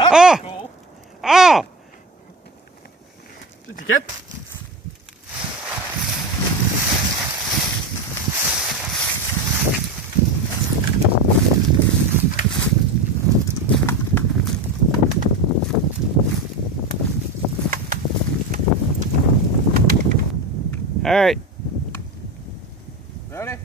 Oh! Cool. Oh! Did you get? All right. Ready?